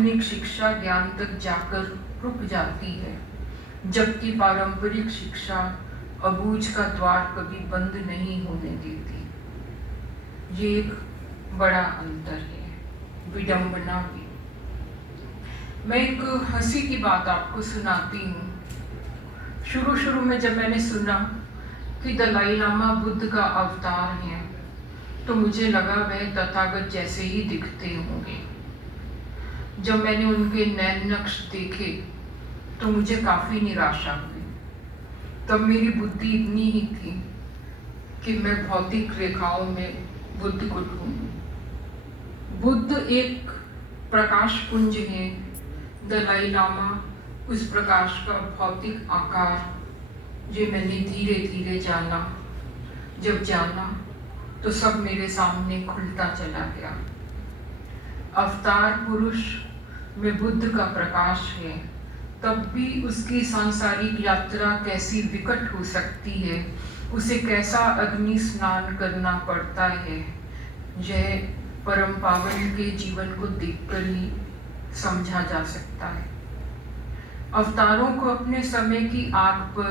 आधुनिक शिक्षा ज्ञान तक जाकर रुक जाती है, जबकि पारंपरिक शिक्षा अबूझ का द्वार कभी बंद नहीं होने देती। ये एक बड़ा अंतर है, विडंबना भी। मैं एक हंसी की बात आपको सुनाती हूँ। शुरू में जब मैंने सुना कि दलाई लामा बुद्ध का अवतार है, तो मुझे लगा वह तथागत जैसे ही दिखते होंगे। जब मैंने उनके नैन नक्श देखे तो मुझे काफी निराशा हुई। तब मेरी बुद्धि इतनी ही थी कि मैं भौतिक रेखाओं में बुद्ध को ढूंढूं। बुद्ध एक प्रकाश पुंज है, दलाई लामा उस प्रकाश का भौतिक आकार। ये मैंने धीरे धीरे जाना। जब जाना तो सब मेरे सामने खुलता चला गया। अवतार पुरुष में बुद्ध का प्रकाश है, तब भी उसकी सांसारिक यात्रा कैसी विकट हो सकती है, उसे कैसा अग्नि स्नान करना पड़ता है, यह परम पावन के जीवन को देखकर ही समझा जा सकता है। अवतारों को अपने समय की आग पर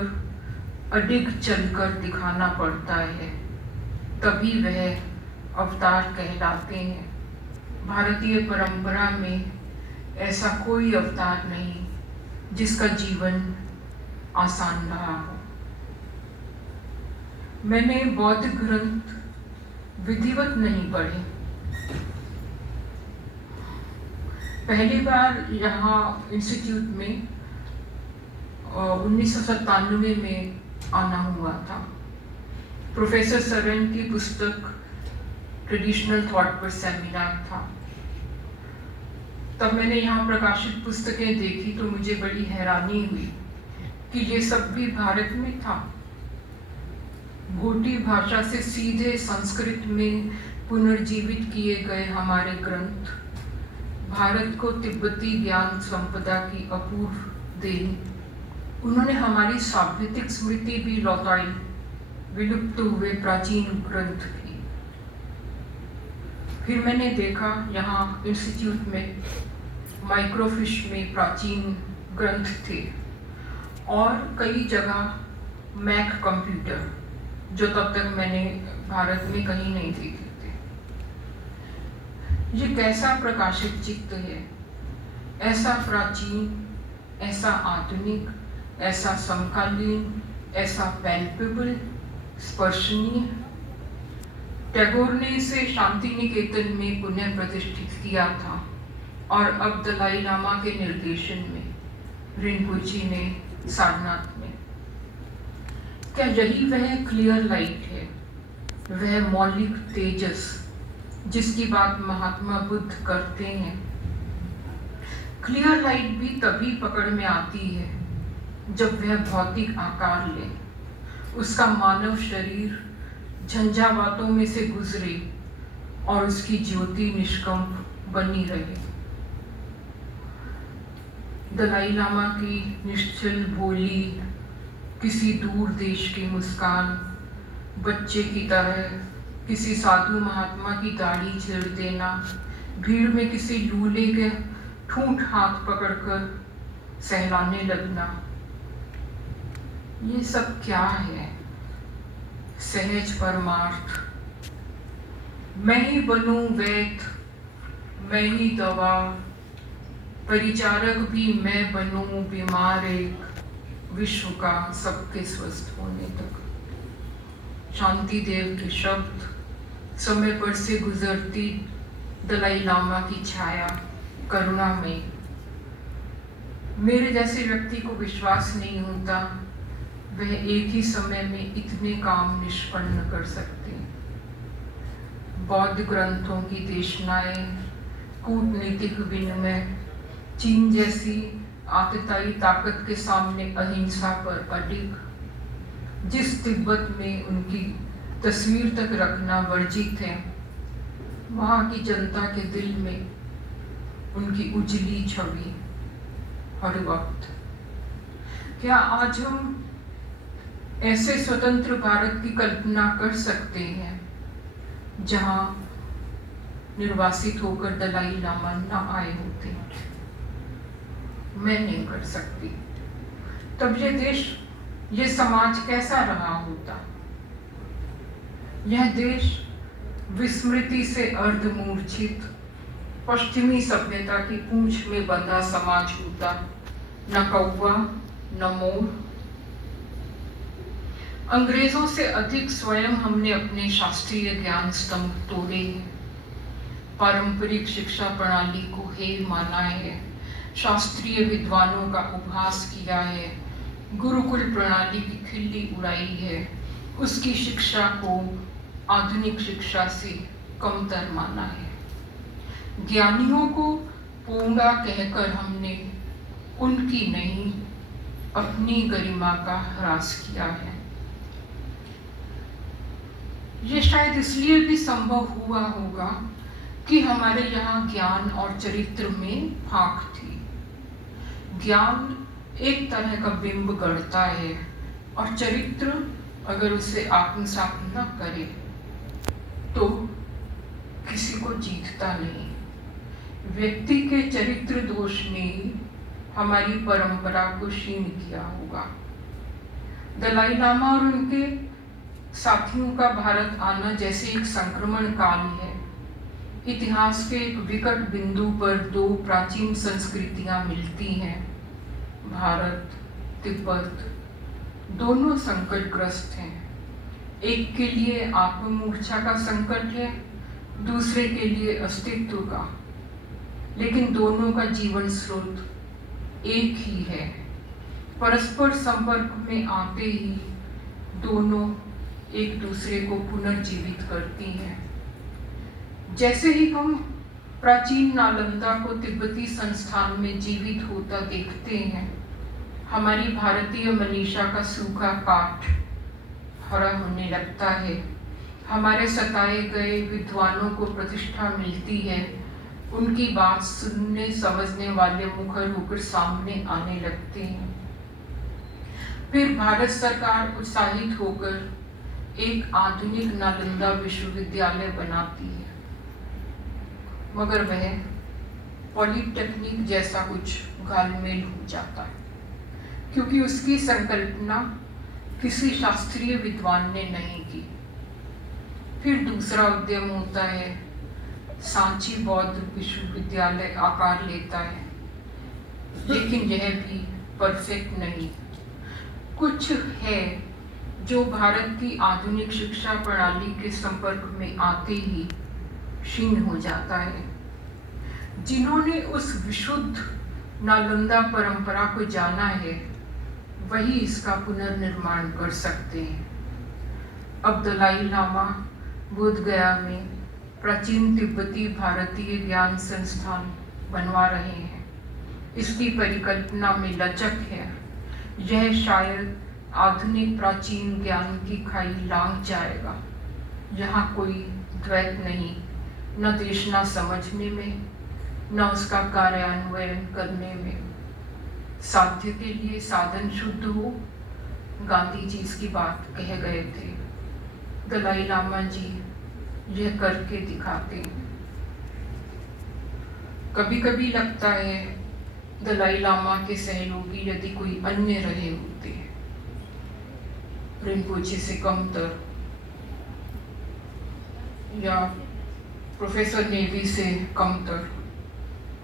अडिग चलकर दिखाना पड़ता है, तभी वह अवतार कहलाते हैं। भारतीय परंपरा में ऐसा कोई अवतार नहीं जिसका जीवन आसान रहा हो। मैंने बौद्ध ग्रंथ विधिवत नहीं पढ़े। पहली बार यहाँ इंस्टीट्यूट में 1997 में आना हुआ था। प्रोफेसर सरन की पुस्तक ट्रेडिशनल थॉट पर सेमिनार था। तब मैंने यहाँ प्रकाशित पुस्तकें देखी तो मुझे बड़ी हैरानी हुई कि ये सब भी भारत में था। भोटी भाषा से सीधे संस्कृत में पुनर्जीवित किए गए हमारे ग्रंथ भारत को तिब्बती ज्ञान संपदा की अपूर्व देन। उन्होंने हमारी सांस्कृतिक स्मृति भी लौटाई, विलुप्त हुए प्राचीन ग्रंथ भी। फिर मैंने देखा यहाँ इंस्टीट्यूट में माइक्रोफिश में प्राचीन ग्रंथ थे और कई जगह मैक कंप्यूटर, जो तब तक मैंने भारत में कहीं नहीं देखे थे। ये कैसा प्रकाशित चित्त है, ऐसा प्राचीन, ऐसा आधुनिक, ऐसा समकालीन, ऐसा पैल्पेबल, स्पर्शनीय। टैगोर ने इसे शांति निकेतन में पुनः प्रतिष्ठित किया था और अब दलाई लामा के निर्देशन में रिनपोचे ने सारनाथ में। क्या यही वह क्लियर लाइट है, वह मौलिक तेजस जिसकी बात महात्मा बुद्ध करते हैं? क्लियर लाइट भी तभी पकड़ में आती है जब वह भौतिक आकार ले, उसका मानव शरीर झंझावातों में से गुजरे और उसकी ज्योति निष्कंप बनी रहे। दलाई लामा की निश्चल बोली, किसी दूर देश की मुस्कान, बच्चे की तरह किसी साधु महात्मा की दाढ़ी छेड़ देना, भीड़ में किसी लूले के ठूंठ हाथ पकड़कर सहलाने लगना, ये सब क्या है? सहज परमार्थ। मैं ही बनूं वैद्य, मैं ही दवा, परिचारक भी मैं बनूं बीमार एक, विश्व का सबके स्वस्थ होने तक। शांति देव के शब्द, समय पर से गुजरती दलाई लामा की छाया, करुणा में। मेरे जैसे व्यक्ति को विश्वास नहीं होता वह एक ही समय में इतने काम निष्पन्न कर सकते। बौद्ध ग्रंथों की देशनाएं, कूटनीतिक विनिमय, चीन जैसी आतताई ताकत के सामने अहिंसा पर अडिग, जिस तिब्बत में उनकी तस्वीर तक रखना वर्जित है, वहाँ की जनता के दिल में उनकी उजली छवि हर वक्त। क्या आज हम ऐसे स्वतंत्र भारत की कल्पना कर सकते हैं जहाँ निर्वासित होकर दलाई लामा न आए होते? मैं नहीं कर सकती, तब ये देश, ये समाज कैसा रहा होता। यह देश विस्मृति से अर्धमूर्छित पश्चिमी सभ्यता की पूंछ में बंधा समाज होता, न कौवा न मोर। अंग्रेजों से अधिक स्वयं हमने अपने शास्त्रीय ज्ञान स्तंभ तोड़े हैं, पारंपरिक शिक्षा प्रणाली को हेय माना है, शास्त्रीय विद्वानों का उपहास किया है, गुरुकुल प्रणाली की खिल्ली उड़ाई है, उसकी शिक्षा को आधुनिक शिक्षा से कमतर माना है। ज्ञानियों को पोंगा कहकर हमने उनकी नहीं, अपनी गरिमा का ह्रास किया है। ये शायद इसलिए भी संभव हुआ होगा कि हमारे यहाँ ज्ञान और चरित्र में फाक थी। ज्ञान एक तरह का बिंब गढ़ता है और चरित्र अगर उसे आत्मसात न करे तो किसी को जीतता नहीं। व्यक्ति के चरित्र दोष ने ही हमारी परंपरा को क्षीण किया होगा। दलाई लामा और उनके साथियों का भारत आना जैसे एक संक्रमण काल है। इतिहास के एक विकट बिंदु पर दो प्राचीन संस्कृतियां मिलती हैं। भारत, तिब्बत दोनों संकटग्रस्त हैं। एक के लिए आत्ममूर्छा का संकट है, दूसरे के लिए अस्तित्व का, लेकिन दोनों का जीवन स्रोत एक ही है। परस्पर संपर्क में आते ही दोनों एक दूसरे को पुनर्जीवित करती हैं। जैसे ही हम प्राचीन नालंदा को तिब्बती संस्थान में जीवित होता देखते हैं, हमारी भारतीय मनीषा का सूखा काठ हरा होने लगता है। हमारे सताए गए विद्वानों को प्रतिष्ठा मिलती है, उनकी बात सुनने समझने वाले मुखर होकर सामने आने लगते हैं। फिर भारत सरकार उत्साहित होकर एक आधुनिक नालंदा विश्वविद्यालय बनाती है, मगर वह पॉलिटेक्निक जैसा कुछ घालमेल हो जाता है, क्योंकि उसकी संकल्पना किसी शास्त्रीय विद्वान ने नहीं की। फिर दूसरा उद्यम होता है, सांची बौद्ध विश्वविद्यालय आकार लेता है, लेकिन यह भी परफेक्ट नहीं। कुछ है जो भारत की आधुनिक शिक्षा प्रणाली के संपर्क में आते ही क्षीण हो जाता है। जिन्होंने उस विशुद्ध नालंदा परंपरा को जाना है, वही इसका पुनर्निर्माण कर सकते हैं। अब दलाई लामा बोध गया में प्राचीन तिब्बती भारतीय ज्ञान संस्थान बनवा रहे हैं। इसकी परिकल्पना में लचक है। यह शायद आधुनिक प्राचीन ज्ञान की खाई लांघ जाएगा। यहाँ कोई द्वैत नहीं, न देशना समझने में, न उसका कार्यान्वयन करने में। साध्य के लिए साधन शुद्ध हो, गांधी जी इसकी बात कह गए थे। दलाई लामा जी यह करके दिखाते हैं। कभी कभी लगता है दलाई लामा के सहयोगी यदि कोई अन्य रहे होते, रिम्पोचे से कमतर या प्रोफेसर नेवी से कमतर,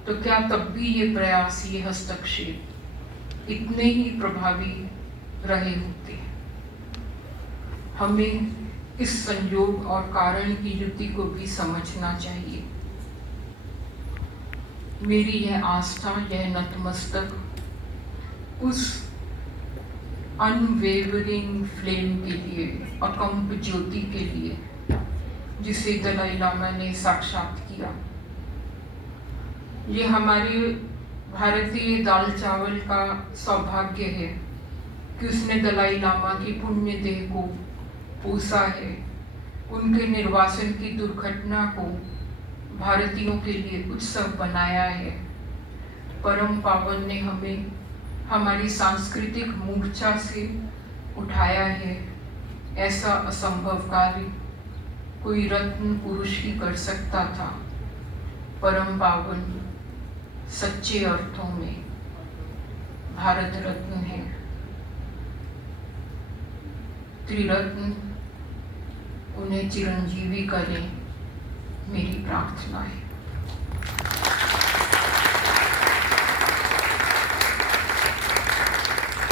तो क्या तब भी ये प्रयास, ये हस्तक्षेप इतने ही प्रभावी रहे होते। हमें इस संयोग और कारण की युक्ति को भी समझना चाहिए। मेरी यह आस्था, यह नतमस्तक उस अनवेवरिंग फ्लेम के लिए, अकंप ज्योति के लिए, जिसे दलाई लामा ने साक्षात किया। ये हमारे भारतीय दाल चावल का सौभाग्य है कि उसने दलाई लामा की पुण्य देह को पोसा है। उनके निर्वासन की दुर्घटना को भारतीयों के लिए उत्सव बनाया है। परम पावन ने हमें हमारी सांस्कृतिक मूर्छा से उठाया है। ऐसा असंभव कार्य कोई रत्न पुरुष ही कर सकता था। परम पावन सच्चे अर्थों में भारत रत्न है। त्रिरत्न उन्हें चिरंजीवी करें, मेरी प्रार्थना है।